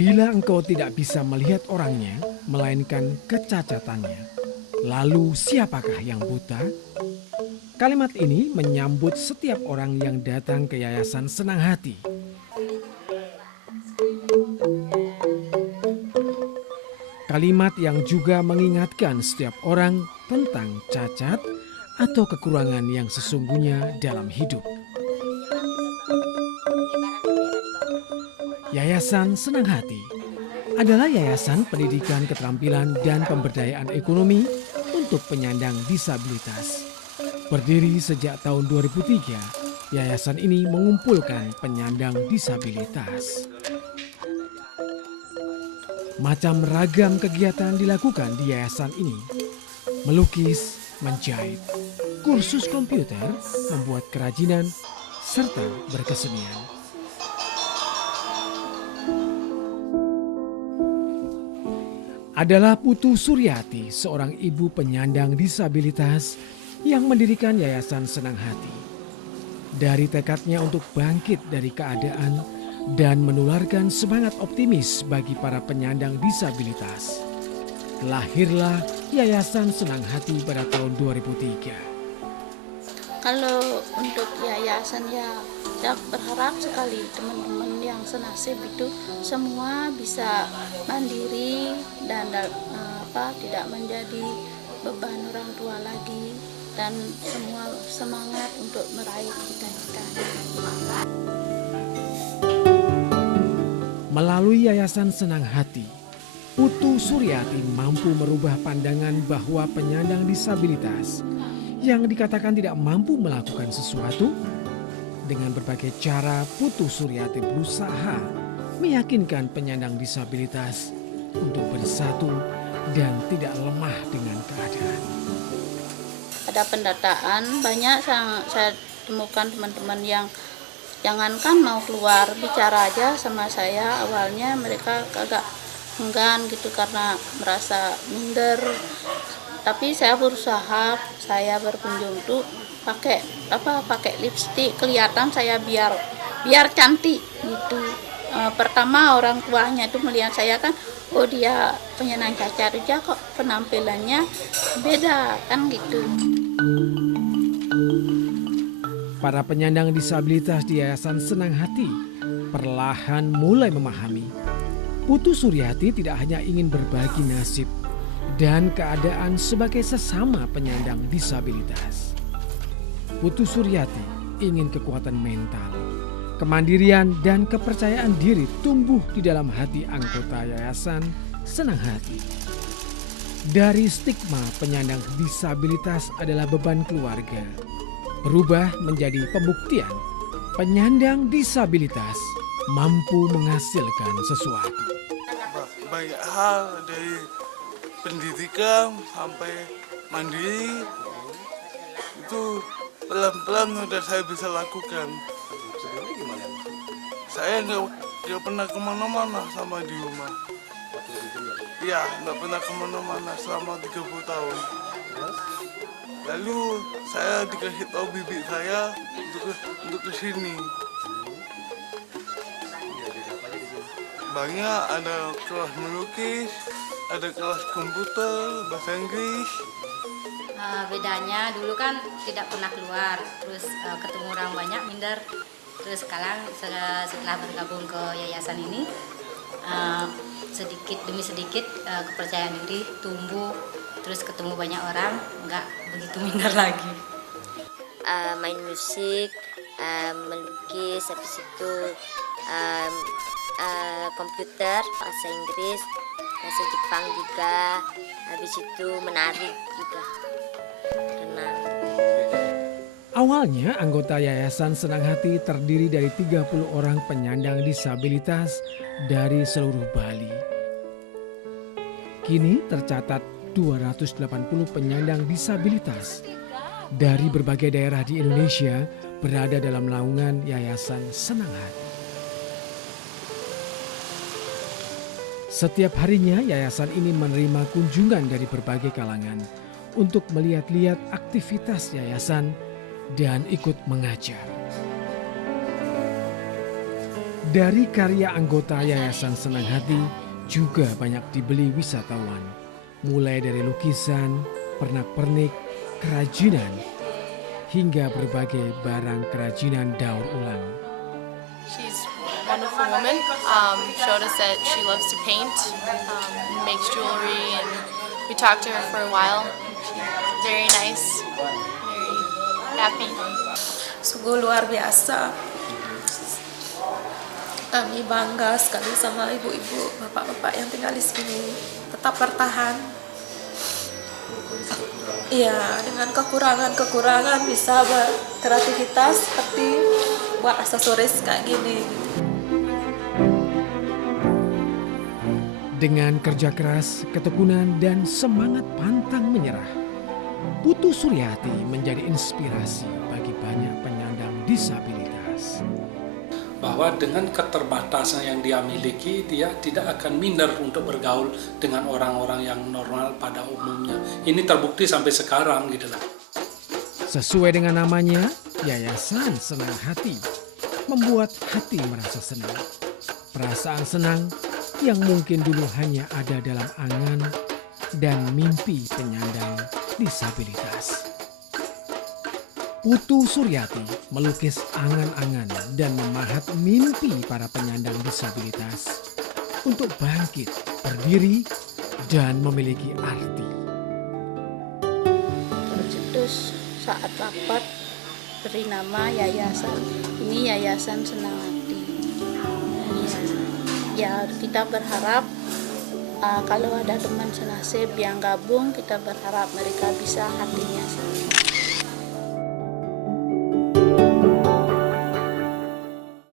Bila engkau tidak bisa melihat orangnya, melainkan kecacatannya, lalu siapakah yang buta? Kalimat ini menyambut setiap orang yang datang ke Yayasan Senang Hati. Kalimat yang juga mengingatkan setiap orang tentang cacat atau kekurangan yang sesungguhnya dalam hidup. Yayasan Senang Hati adalah yayasan pendidikan keterampilan dan pemberdayaan ekonomi untuk penyandang disabilitas. Berdiri sejak tahun 2003, yayasan ini mengumpulkan penyandang disabilitas. Macam ragam kegiatan dilakukan di yayasan ini. Melukis, menjahit, kursus komputer, membuat kerajinan, serta berkesenian. Adalah Putu Suryati, seorang ibu penyandang disabilitas yang mendirikan Yayasan Senang Hati. Dari tekadnya untuk bangkit dari keadaan dan menularkan semangat optimis bagi para penyandang disabilitas, lahirlah Yayasan Senang Hati pada tahun 2003. Kalau untuk yayasan ya berharap sekali teman-teman yang senasib itu semua bisa mandiri dan tidak menjadi beban orang tua lagi, dan semua semangat untuk meraih cita-citanya. Melalui Yayasan Senang Hati, Putu Suryati mampu merubah pandangan bahwa penyandang disabilitas yang dikatakan tidak mampu melakukan sesuatu. Dengan berbagai cara, Putu Suryati berusaha meyakinkan penyandang disabilitas untuk bersatu dan tidak lemah dengan keadaan. Ada pendataan banyak saya temukan teman-teman yang jangankan mau keluar bicara aja sama saya, awalnya mereka agak enggan gitu karena merasa minder. Tapi saya berusaha, saya berkunjung tuh pakai lipstik, kelihatan saya biar cantik gitu. Pertama orang tuanya itu melihat saya kan, oh dia penyandang cacat aja kok penampilannya beda kan gitu. Para penyandang disabilitas di Yayasan Senang Hati perlahan mulai memahami Putu Suryati tidak hanya ingin berbagi nasib dan keadaan sebagai sesama penyandang disabilitas. Putu Suryati ingin kekuatan mental, kemandirian dan kepercayaan diri tumbuh di dalam hati anggota Yayasan Senang Hati. Dari stigma penyandang disabilitas adalah beban keluarga, berubah menjadi pembuktian penyandang disabilitas mampu menghasilkan sesuatu. Banyak hal dari pendidikan sampai mandiri itu pelan-pelan sudah saya bisa lakukan. Saya nggak pernah kemana-mana sama di rumah. Iya, nggak pernah kemana-mana selama 30 tahun. Lalu saya dikasih tahu bibi saya untuk kesini. Banyak, ada kelas melukis, ada kelas komputer, bahasa Inggris. Bedanya dulu kan tidak pernah keluar, terus ketemu orang banyak minder. Terus sekarang setelah bergabung ke yayasan ini, sedikit demi sedikit kepercayaan diri tumbuh, terus ketemu banyak orang, nggak begitu minder lagi. Main musik, melukis, habis itu komputer, bahasa Inggris, bahasa Jepang juga, habis itu menari juga, renang. Awalnya anggota Yayasan Senang Hati terdiri dari 30 orang penyandang disabilitas dari seluruh Bali. Kini tercatat 280 penyandang disabilitas dari berbagai daerah di Indonesia berada dalam naungan Yayasan Senang Hati. Setiap harinya yayasan ini menerima kunjungan dari berbagai kalangan untuk melihat-lihat aktivitas yayasan dan ikut mengajar. Dari karya anggota Yayasan Senang Hati juga banyak dibeli wisatawan, mulai dari lukisan, pernak-pernik, kerajinan, hingga berbagai barang kerajinan daur ulang. She's a wonderful woman. Showed us that she loves to paint, makes jewelry, and we talked to her for a while. She's very nice, very happy. Sungguh luar biasa. Kami bangga sekali sama ibu-ibu, bapak-bapak yang tinggal di sini. Tetap bertahan. Iya, dengan kekurangan-kekurangan bisa berkreativitas seperti buat aksesoris kayak gini. Dengan kerja keras, ketekunan, dan semangat pantang menyerah, Putu Suryati menjadi inspirasi bagi banyak penyandang disabilitas. Bahwa dengan keterbatasan yang dia miliki, dia tidak akan minder untuk bergaul dengan orang-orang yang normal pada umumnya. Ini terbukti sampai sekarang gitu lah. Sesuai dengan namanya, Yayasan Senang Hati membuat hati merasa senang. Perasaan senang yang mungkin dulu hanya ada dalam angan dan mimpi penyandang disabilitas. Putu Suryati melukis angan-angan dan memahat mimpi para penyandang disabilitas untuk bangkit, berdiri, dan memiliki arti. Tercetus saat rapat beri nama yayasan. Ini Yayasan Senang Hati. Ya, kita berharap kalau ada teman senasib yang gabung, kita berharap mereka bisa hatinya sama.